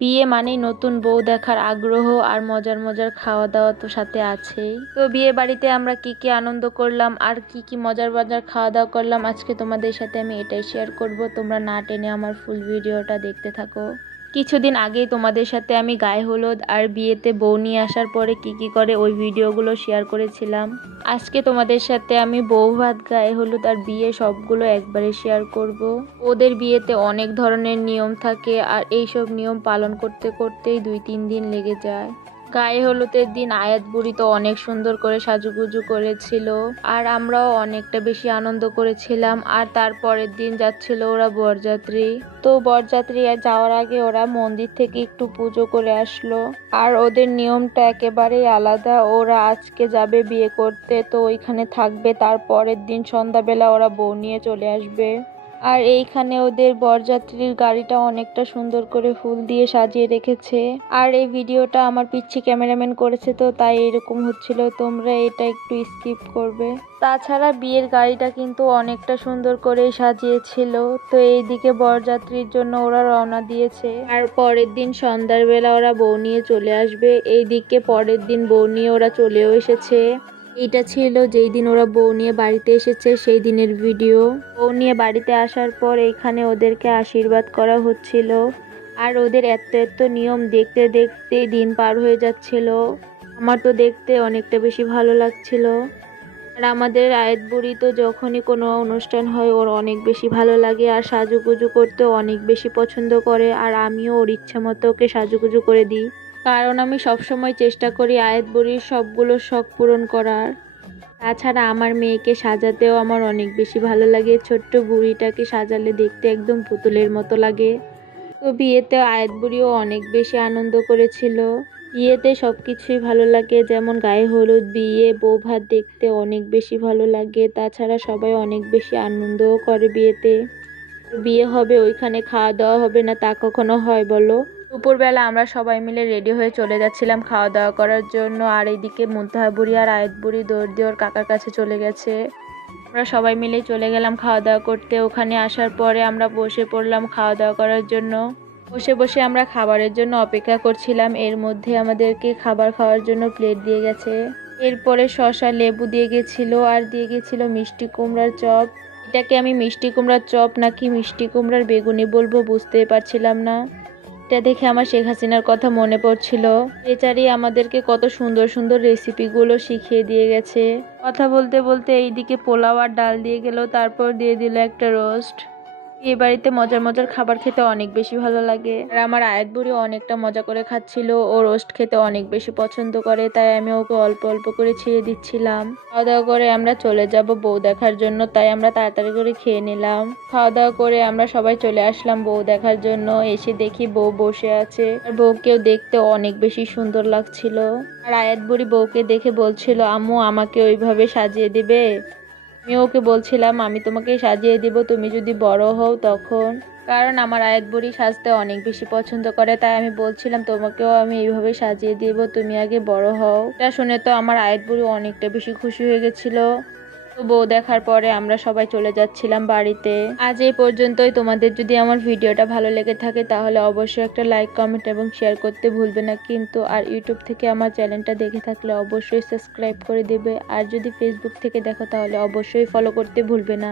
বিয়ে মানেই নতুন বউ দেখার আগ্রহ আর মজার মজার খাওয়া দাওয়া তো সাথে আছেই। তো বিয়ে বাড়িতে আমরা কি কি আনন্দ করলাম আর কি কি মজার মজার খাওয়া দাওয়া করলাম আজকে তোমাদের সাথে আমি এটাই শেয়ার করব। তোমরা না টেনে আমার ফুল ভিডিওটা দেখতে থাকো। কিছুদিন আগেই তোমাদের সাথে আমি গায়ে হলুদ আর বিয়েতে বউ নিয়ে আসার পরে কি কি করে ওই ভিডিওগুলো শেয়ার করেছিলাম। আজকে তোমাদের সাথে আমি বউ ভাত, গায়ে হলুদ আর বিয়ে সবগুলো একবারে শেয়ার করব। ওদের বিয়েতে অনেক ধরনের নিয়ম থাকে আর এইসব নিয়ম পালন করতে করতেই 2-3 দিন লেগে যায়। গায়ে হলুদের দিন আয়াত বুড়ি তো অনেক সুন্দর করে সাজুগুজু করেছিল আর আমরাও অনেকটা বেশি আনন্দ করেছিলাম। আর তারপরের দিন যাচ্ছিল ওরা বরযাত্রী। তো বরযাত্রী যাওয়ার আগে ওরা মন্দির থেকে একটু পুজো করে আসলো। আর ওদের নিয়মটা একেবারেই আলাদা। ওরা আজকে যাবে বিয়ে করতে, তো ওইখানে থাকবে, তারপরের দিন সন্ধ্যাবেলা ওরা বউ নিয়ে চলে আসবে। আর এইখানে ওদের বরযাত্রীর গাড়িটা অনেকটা সুন্দর করে ফুল দিয়ে সাজিয়ে রেখেছে। আর এই ভিডিওটা আমার পিচ্ছি ক্যামেরাম্যান করেছে, তো তাই এরকম হচ্ছিল, তোমরা এটা একটু স্কিপ করবে। তাছাড়া বিয়ের গাড়িটা কিন্তু অনেকটা সুন্দর করে সাজিয়েছিল। তো এইদিকে বরযাত্রীর জন্য ওরা রওনা দিয়েছে আর পরের দিন সন্ধ্যার বেলা ওরা বউ নিয়ে চলে আসবে। এইদিকে পরের দিন বউ নিয়ে ওরা চলেও এসেছে। এটা ছিল যেই দিন ওরা বউ নিয়ে বাড়িতে এসেছে সেই দিনের ভিডিও। বউ নিয়ে বাড়িতে আসার পর এইখানে ওদেরকে আশীর্বাদ করা হচ্ছিল। আর ওদের এত এত নিয়ম দেখতে দেখতে দিন পার হয়ে যাচ্ছিল। আমার তো দেখতে অনেকটা বেশি ভালো লাগছিল। আর আমাদের আয়াত বুড়ি তো যখনই কোনো অনুষ্ঠান হয় ওর অনেক বেশি ভালো লাগে আর সাজুগুজু করতে অনেক বেশি পছন্দ করে। আর আমিও ওর ইচ্ছা মতো ওকে সাজুগুজু করে দিই, কারণ আমি সবসময় চেষ্টা করি আয়াত বুড়ির সবগুলো শখ পূরণ করার। তাছাড়া আমার মেয়েকে সাজাতেও আমার অনেক বেশি ভালো লাগে। ছোট্ট বুড়িটাকে সাজালে দেখতে একদম পুতুলের মতো লাগে। তো বিয়েতে আয়াত বুড়িও অনেক বেশি আনন্দ করেছিল। বিয়েতে সব কিছুই ভালো লাগে, যেমন গায়ে হলুদ, বিয়ে, বউ ভাত দেখতে অনেক বেশি ভালো লাগে। তাছাড়া সবাই অনেক বেশি আনন্দও করে বিয়েতে। বিয়ে হবে ওইখানে খাওয়া দাওয়া হবে না, তা কখনো হয় বলো? দুপুরবেলা আমরা সবাই মিলে রেডি হয়ে চলে যাচ্ছিলাম খাওয়া দাওয়া করার জন্য। আর এইদিকে মুনতাহা বুড়ি আর আয়াত বুড়ি দৌড় দিয়ে ওর কাকার কাছে চলে গেছে। আমরা সবাই মিলে চলে গেলাম খাওয়া দাওয়া করতে। ওখানে আসার পরে আমরা বসে পড়লাম খাওয়া দাওয়া করার জন্য। বসে বসে আমরা খাবারের জন্য অপেক্ষা করছিলাম। এর মধ্যে আমাদেরকে খাবার খাওয়ার জন্য প্লেট দিয়ে গেছে। এরপরে শসা, লেবু দিয়ে গেছিল আর দিয়ে গেছিল মিষ্টি কুমড়ার চপ। এটাকে আমি মিষ্টি কুমড়ার চপ নাকি মিষ্টি কুমড়ার বেগুনি বলবো বুঝতেই পারছিলাম না। এটা দেখে আমার শেখ হাসিনার কথা মনে পড়ছিল। বেচারি আমাদেরকে কত সুন্দর সুন্দর রেসিপিগুলো শিখিয়ে দিয়ে গেছে। কথা বলতে বলতে এইদিকে পোলাও আর ডাল দিয়ে গেল, তারপর দিয়ে দিল একটা রোস্ট। এই বাড়িতে মজার মজার খাবার খেতে অনেক বেশি ভালো লাগে। আর আমার আয়াত বুড়ি অনেকটা মজা করে খাচ্ছিল। ও রোস্ট খেতে অনেক বেশি পছন্দ করে, তাই আমি ওকে অল্প অল্প করে ছিঁড়ে দিচ্ছিলাম। খাওয়া দাওয়া করে আমরা চলে যাব বউ দেখার জন্য, তাই আমরা তাড়াতাড়ি করে খেয়ে নিলাম। খাওয়া দাওয়া করে আমরা সবাই চলে আসলাম বউ দেখার জন্য। এসে দেখি বউ বসে আছে আর বউকেও দেখতে অনেক বেশি সুন্দর লাগছিল। আর আয়াত বুড়ি বউকে দেখে বলছিল, আম্মু আমাকে ওইভাবে সাজিয়ে দিবে? আমি ওকে বলছিলাম, আমি তোমাকে সাজিয়ে দিব তুমি যদি বড় হও তখন। কারণ আমার আয়াত বুড়ি সাজতে অনেক বেশি পছন্দ করে, তাই আমি বলছিলাম তোমাকেও আমি এইভাবে সাজিয়ে দিব, তুমি আগে বড় হও। এটা শুনে তো আমার আয়াত বুড়ি অনেকটা বেশি খুশি হয়ে গেছিল। তো বউ দেখার পরে আমরা সবাই চলে যাচ্ছিলাম বাড়িতে। আজ এই পর্যন্তই। তোমাদের যদি আমার ভিডিওটা ভালো লেগে থাকে তাহলে অবশ্যই একটা লাইক, কমেন্ট এবং শেয়ার করতে ভুলবে না কিন্তু। আর ইউটিউব থেকে আমার চ্যানেলটা দেখে থাকলে অবশ্যই সাবস্ক্রাইব করে দেবে। আর যদি ফেসবুক থেকে দেখো তাহলে অবশ্যই ফলো করতে ভুলবে না।